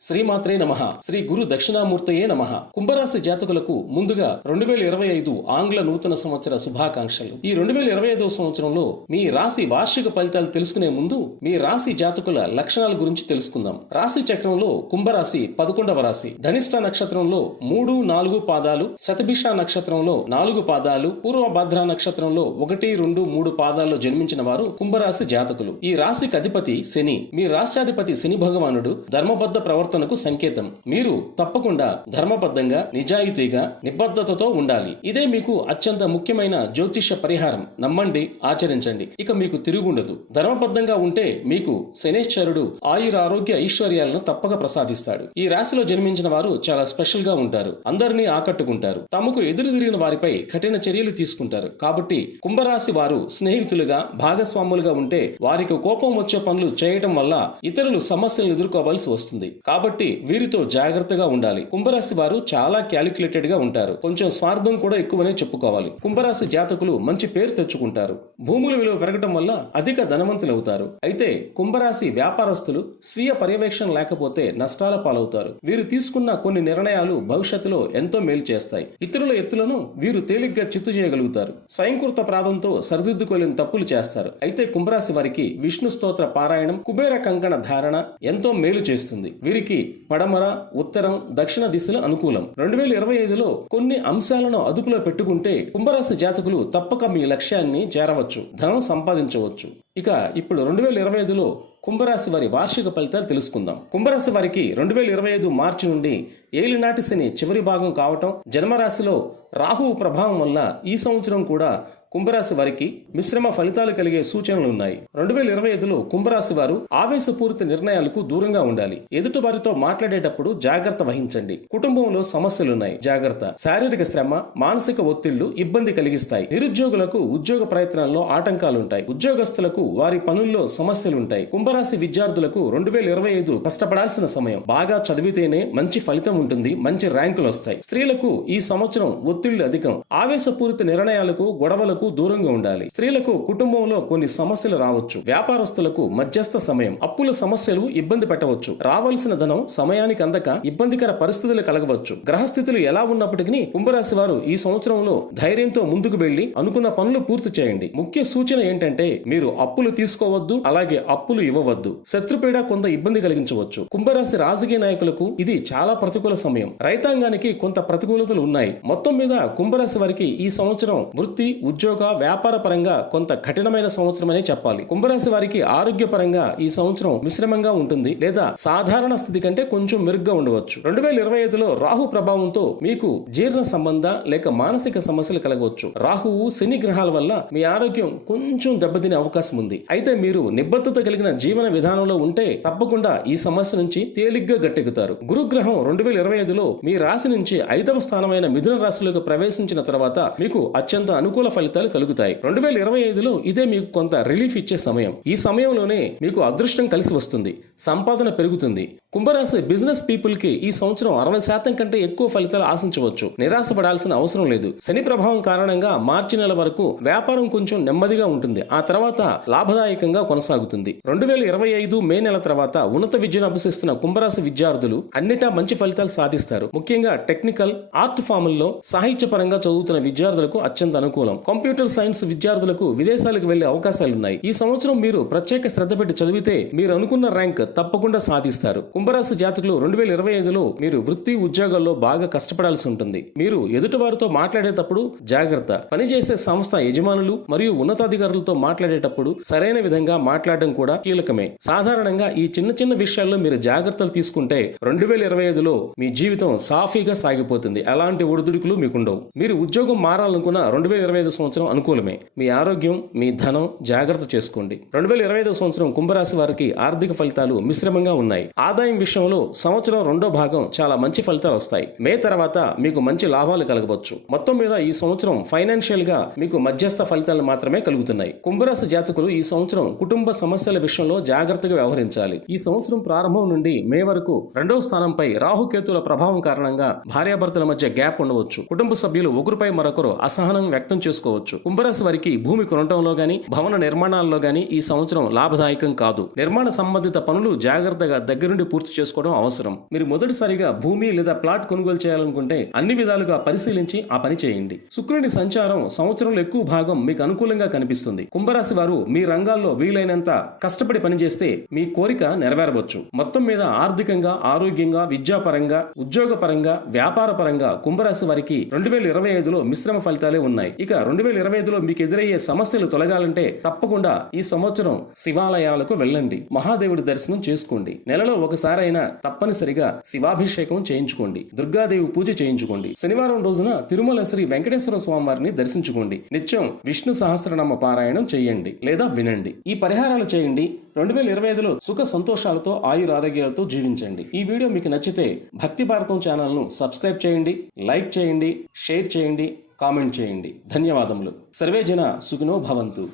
శ్రీమాత్రే నమ. శ్రీ గురు దక్షిణామూర్తయే నమ. కుంభరాశి జాతకులకు ముందుగా రెండు వేల ఇరవై ఐదు ఆంగ్ల నూతన సంవత్సర శుభాకాంక్షలు. ఈ రెండు వేల ఇరవై ఐదవ సంవత్సరంలో మీ రాశి వార్షిక ఫలితాలు తెలుసుకునే ముందు మీ రాశి జాతకుల లక్షణాల గురించి తెలుసుకుందాం. రాశి చక్రంలో కుంభరాశి పదకొండవ రాశి ధనిష్ట నక్షత్రంలో మూడు నాలుగు పాదాలు శతభిష నక్షత్రంలో నాలుగు పాదాలు పూర్వభద్ర నక్షత్రంలో ఒకటి రెండు మూడు పాదాల్లో జన్మించిన వారు కుంభరాశి జాతకులు. ఈ రాశికి అధిపతి శని. మీ రాశ్యాధిపతి శని భగవానుడు ధర్మబద్ధ ప్రవర్తనకు సంకేతం. మీరు తప్పకుండా ధర్మబద్ధంగా నిజాయితీగా నిబద్ధతతో ఉండాలి. ఇదే మీకు అత్యంత ముఖ్యమైన జ్యోతిష పరిహారం. నమ్మండి ఆచరించండి. ఇక మీకు తిరుగుండదు. ధర్మబద్ధంగా ఉంటే మీకు శనేశ్వరుడు ఆయుర ఆరోగ్య ఐశ్వర్యాలను తప్పక ప్రసాదిస్తాడు. ఈ రాశిలో జన్మించిన వారు చాలా స్పెషల్గా ఉంటారు. అందరినీ ఆకట్టుకుంటారు. తమకు ఎదురు తిరిగిన వారిపై కఠిన చర్యలు తీసుకుంటారు. కాబట్టి కుంభరాశి వారు స్నేహితులుగా భాగస్వాములుగా ఉంటే వారికి కోపం వచ్చే పనులు చేయటం వల్ల ఇతరులు సమస్యలను ఎదుర్కోవాల్సి వస్తుంది. కాబట్టి వీరితో జాగ్రత్తగా ఉండాలి. కుంభరాశి వారు చాలా క్యాలిక్యులేటెడ్గా ఉంటారు. కొంచెం స్వార్థం కూడా ఎక్కువనే చెప్పుకోవాలి. కుంభరాశి జాతకులు మంచి పేరు తెచ్చుకుంటారు. భూముల విలువ పెరగటం వల్ల అధిక ధనవంతులు అవుతారు అయితే కుంభరాశి వ్యాపారస్తులు స్వీయ పర్యవేక్షణ లేకపోతే నష్టాల పాలవుతారు. వీరు తీసుకున్న కొన్ని నిర్ణయాలు భవిష్యత్తులో ఎంతో మేలు చేస్తాయి. ఇతరుల ఎత్తులను వీరు తేలిగ్గా చిత్తు చేయగలుగుతారు. స్వయంకృత ప్రాధంతో సరిదిద్దుకోలేని తప్పులు చేస్తారు. అయితే కుంభరాశి వారికి విష్ణు స్తోత్ర పారాయణం కుబేర కంకణ ధారణ ఎంతో మేలు చేస్తుంది. వీరికి పడమర ఉత్తరం దక్షిణ దిశలు అనుకూలం. రెండు వేల ఇరవై ఐదులో కొన్ని అంశాలను అదుపులో పెట్టుకుంటే కుంభరాశి జాతకులు తప్పక మీ లక్ష్యాన్ని చేరవచ్చు ధనం సంపాదించవచ్చు. ఇక ఇప్పుడు రెండు వేల ఇరవై ఐదులో కుంభరాశి వారి వార్షిక ఫలితాలు తెలుసుకుందాం. కుంభరాశి వారికి రెండు వేల ఇరవై ఐదు మార్చి నుండి ఏలినాటి శని చివరి భాగం కావటం జన్మరాశిలో రాహువు ప్రభావం వల్ల ఈ సంవత్సరం కూడా కుంభరాశి వారికి మిశ్రమ ఫలితాలు కలిగే సూచనలు ఉన్నాయి. రెండు వేల ఇరవై ఐదులో కుంభరాశి వారు ఆవేశపూరిత నిర్ణయాలకు దూరంగా ఉండాలి. ఎదుటి వారితో మాట్లాడేటప్పుడు జాగ్రత్త వహించండి. కుటుంబంలో సమస్యలున్నాయి. జాగ్రత్త. శారీరక శ్రమ మానసిక ఒత్తిళ్ళు ఇబ్బంది కలిగిస్తాయి. నిరుద్యోగులకు ఉద్యోగ ప్రయత్నాల్లో ఆటంకాలుంటాయి. ఉద్యోగస్తులకు వారి పనుల్లో సమస్యలుంటాయి. కుంభరాశి విద్యార్థులకు రెండు వేల ఇరవై ఐదు కష్టపడాల్సిన సమయం. బాగా చదివితేనే మంచి ఫలితం ఉంటుంది. మంచి ర్యాంకులు వస్తాయి స్త్రీలకు ఈ సంవత్సరం ఒత్తిళ్ళు అధికం. ఆవేశపూరిత నిర్ణయాలకు గొడవలకు దూరంగా ఉండాలి. స్త్రీలకు కుటుంబంలో కొన్ని సమస్యలు రావచ్చు. వ్యాపారస్తులకు మధ్యస్థ సమయం అప్పుల సమస్యలు ఇబ్బంది పెట్టవచ్చు. రావాల్సిన ధనం సమయానికి అందక ఇబ్బందికర పరిస్థితులు కలగవచ్చు. గ్రహస్థితులు ఎలా ఉన్నప్పటికీ కుంభరాశి వారు ఈ సంవత్సరంలో ధైర్యంతో ముందుకు వెళ్ళి అనుకున్న పనులు పూర్తి చేయండి. ముఖ్య సూచన ఏంటంటే మీరు అప్పులు తీసుకోవద్దు అలాగే అప్పులు ఇవ్వవద్దు. శత్రుపీడ కొంత ఇబ్బంది కలిగించవచ్చు. కుంభరాశి రాజకీయ నాయకులకు ఇది చాలా ప్రతికూల సమయం. రైతాంగానికి కొంత ప్రతికూలతలు ఉన్నాయి. మొత్తం మీద కుంభరాశి వారికి ఈ సంవత్సరం వృత్తి ఉద్యోగం వ్యాపార పరంగా కొంత కఠినమైన సంవత్సరం అనే చెప్పాలి. కుంభరాశి వారికి ఆరోగ్యపరంగా ఈ సంవత్సరం మిశ్రమంగా ఉంటుంది లేదా సాధారణ స్థితి కంటే కొంచెం మెరుగ్గా ఉండవచ్చు. రెండు వేల ఇరవై ఐదులో రాహు ప్రభావంతో మీకు జీర్ణ సంబంధ లేక మానసిక సమస్యలు కలగవచ్చు. రాహువు శని గ్రహాల వల్ల మీ ఆరోగ్యం కొంచెం దెబ్బతినే అవకాశం ఉంది. అయితే మీరు నిబద్ధత కలిగిన జీవన విధానంలో ఉంటే తప్పకుండా ఈ సమస్య నుంచి తేలిగ్గా గట్టెక్కుతారు. గురుగ్రహం రెండు వేల ఇరవై ఐదులో మీ రాశి నుంచి ఐదవ స్థానమైన మిథున రాశిలోకి ప్రవేశించిన తర్వాత మీకు అత్యంత అనుకూల ఫలితం ఫలితాలు కలుగుతాయి. రెండు వేల ఇరవై ఐదులో ఇదే మీకు కొంత రిలీఫ్ ఇచ్చే సమయం. ఈ సమయంలోనే మీకు అదృష్టం కలిసి వస్తుంది. సంపాదన పెరుగుతుంది. కుంభరాశి బిజినెస్ పీపుల్కి ఈ సంవత్సరం అరవై శాతం కంటే ఎక్కువ ఫలితాలు ఆశించవచ్చు. నిరాశపడాల్సిన అవసరం లేదు. శని ప్రభావం కారణంగా మార్చి నెల వరకు వ్యాపారం కొంచెం నెమ్మదిగా ఉంటుంది. ఆ తర్వాత లాభదాయకంగా కొనసాగుతుంది. రెండు వేల ఇరవై ఐదు మే నెల తర్వాత ఉన్నత విద్యను అభ్యసిస్తున్న కుంభరాశి విద్యార్థులు అన్నిటా మంచి ఫలితాలు సాధిస్తారు. ముఖ్యంగా టెక్నికల్ ఆర్ట్ ఫాముల్లో సాహిత్యపరంగా చదువుతున్న విద్యార్థులకు అత్యంత అనుకూలం. కంప్యూటర్ సైన్స్ విద్యార్థులకు విదేశాలకు వెళ్ళే అవకాశాలున్నాయి. ఈ సంవత్సరం మీరు ప్రత్యేక శ్రద్ధ పెట్టి చదివితే మీరు అనుకున్న ర్యాంక్ తప్పకుండా సాధిస్తారు. కుంభరాశి జాతకులు రెండు వేల ఇరవై ఐదులో మీరు వృత్తి ఉద్యోగాల్లో బాగా కష్టపడాల్సి ఉంటుంది. మీరు ఎదుటి వారితో మాట్లాడేటప్పుడు జాగ్రత్త. పనిచేసే సంస్థ యజమానులు మరియు ఉన్నతాధికారులతో మాట్లాడేటప్పుడు సరైన విధంగా మాట్లాడడం కూడా కీలకమే. సాధారణంగా ఈ చిన్న చిన్న విషయాల్లో మీరు జాగ్రత్తలు తీసుకుంటే రెండు వేల ఇరవై ఐదులో మీ జీవితం సాఫీగా సాగిపోతుంది. అలాంటి ఒడిదుడుకులు మీకుండవు. మీరు ఉద్యోగం మారాలనుకున్న రెండు వేల ఇరవై ఐదు సంవత్సరం అనుకూలమే. మీ ఆరోగ్యం మీ ధనం జాగ్రత్త చేసుకోండి. రెండు వేల ఇరవై ఐదు సంవత్సరం కుంభరాశి వారికి ఆర్థిక ఫలితాలు మిశ్రమంగా ఉన్నాయి. ఆదాయం విషయంలో సంవత్సరం రెండో భాగం చాలా మంచి ఫలితాలు వస్తాయి. మే తర్వాత మీకు మంచి లాభాలు కలగవచ్చు. మొత్తం మీద ఈ సంవత్సరం ఫైనాన్షియల్గా మీకు మధ్యస్థ ఫలితాలు మాత్రమే కలుగుతున్నాయి. కుంభరాశి జాతకులు ఈ సంవత్సరం కుటుంబ సమస్యల విషయంలో జాగ్రత్తగా వ్యవహరించాలి. ఈ సంవత్సరం ప్రారంభం నుండి మే వరకు రెండవ స్థానంపై రాహుకేతుల ప్రభావం కారణంగా భార్యాభర్తల మధ్య గ్యాప్ ఉండవచ్చు. కుటుంబ సభ్యులు ఒకరిపై మరొకరు అసహనం వ్యక్తం చేసుకోవచ్చు. కుంభరాశి వారికి భూమి కొనటంలో గాని భవన నిర్మాణాల్లో గాని ఈ సంవత్సరం లాభదాయకం కాదు. నిర్మాణ సంబంధిత పనులు జాగ్రత్తగా దగ్గరుండి పూర్తి చేసుకోవడం అవసరం. మీరు మొదటిసారిగా భూమి లేదా ప్లాట్ కొనుగోలు చేయాలనుకుంటే అన్ని విధాలుగా పరిశీలించి ఆ పని చేయండి. శుక్రుని సంచారం సంవత్సరంలో ఎక్కువ భాగం మీకు అనుకూలంగా కనిపిస్తుంది. కుంభరాశి వారు మీ రంగాల్లో వీలైనంత కష్టపడి పనిచేస్తే మీ కోరిక నెరవేరవచ్చు. మొత్తం మీద ఆర్థికంగా ఆరోగ్యంగా విద్యాపరంగా ఉద్యోగపరంగా వ్యాపార పరంగా కుంభరాశి వారికి రెండు వేల ఇరవై ఐదులో మిశ్రమ ఫలితాలే ఉన్నాయి. ఇక రెండు వేల ఇరవై ఐదులో మీకు ఎదురయ్యే సమస్యలు తొలగాలంటే తప్పకుండా ఈ సంవత్సరం శివాలయాలకు వెళ్ళండి. మహాదేవుడి దర్శనం చేసుకోండి. నెలలో ఒకసారి ఒక్కసారైనా తప్పనిసరిగా శివాభిషేకం చేయించుకోండి. దుర్గాదేవి పూజ చేయించుకోండి. శనివారం రోజున తిరుమల శ్రీ వెంకటేశ్వర స్వామి వారిని దర్శించుకోండి. నిత్యం విష్ణు సహస్రనామ పారాయణం చేయండి లేదా వినండి. ఈ పరిహారాలు చేయండి. రెండు వేల ఇరవై ఐదులో సుఖ సంతోషాలతో ఆయుర ఆరోగ్యాలతో జీవించండి. ఈ వీడియో మీకు నచ్చితే భక్తి భారతం ఛానల్ను సబ్స్క్రైబ్ చేయండి లైక్ చేయండి షేర్ చేయండి కామెంట్ చేయండి. ధన్యవాదములు. సర్వే జన సుఖినో భవంతు.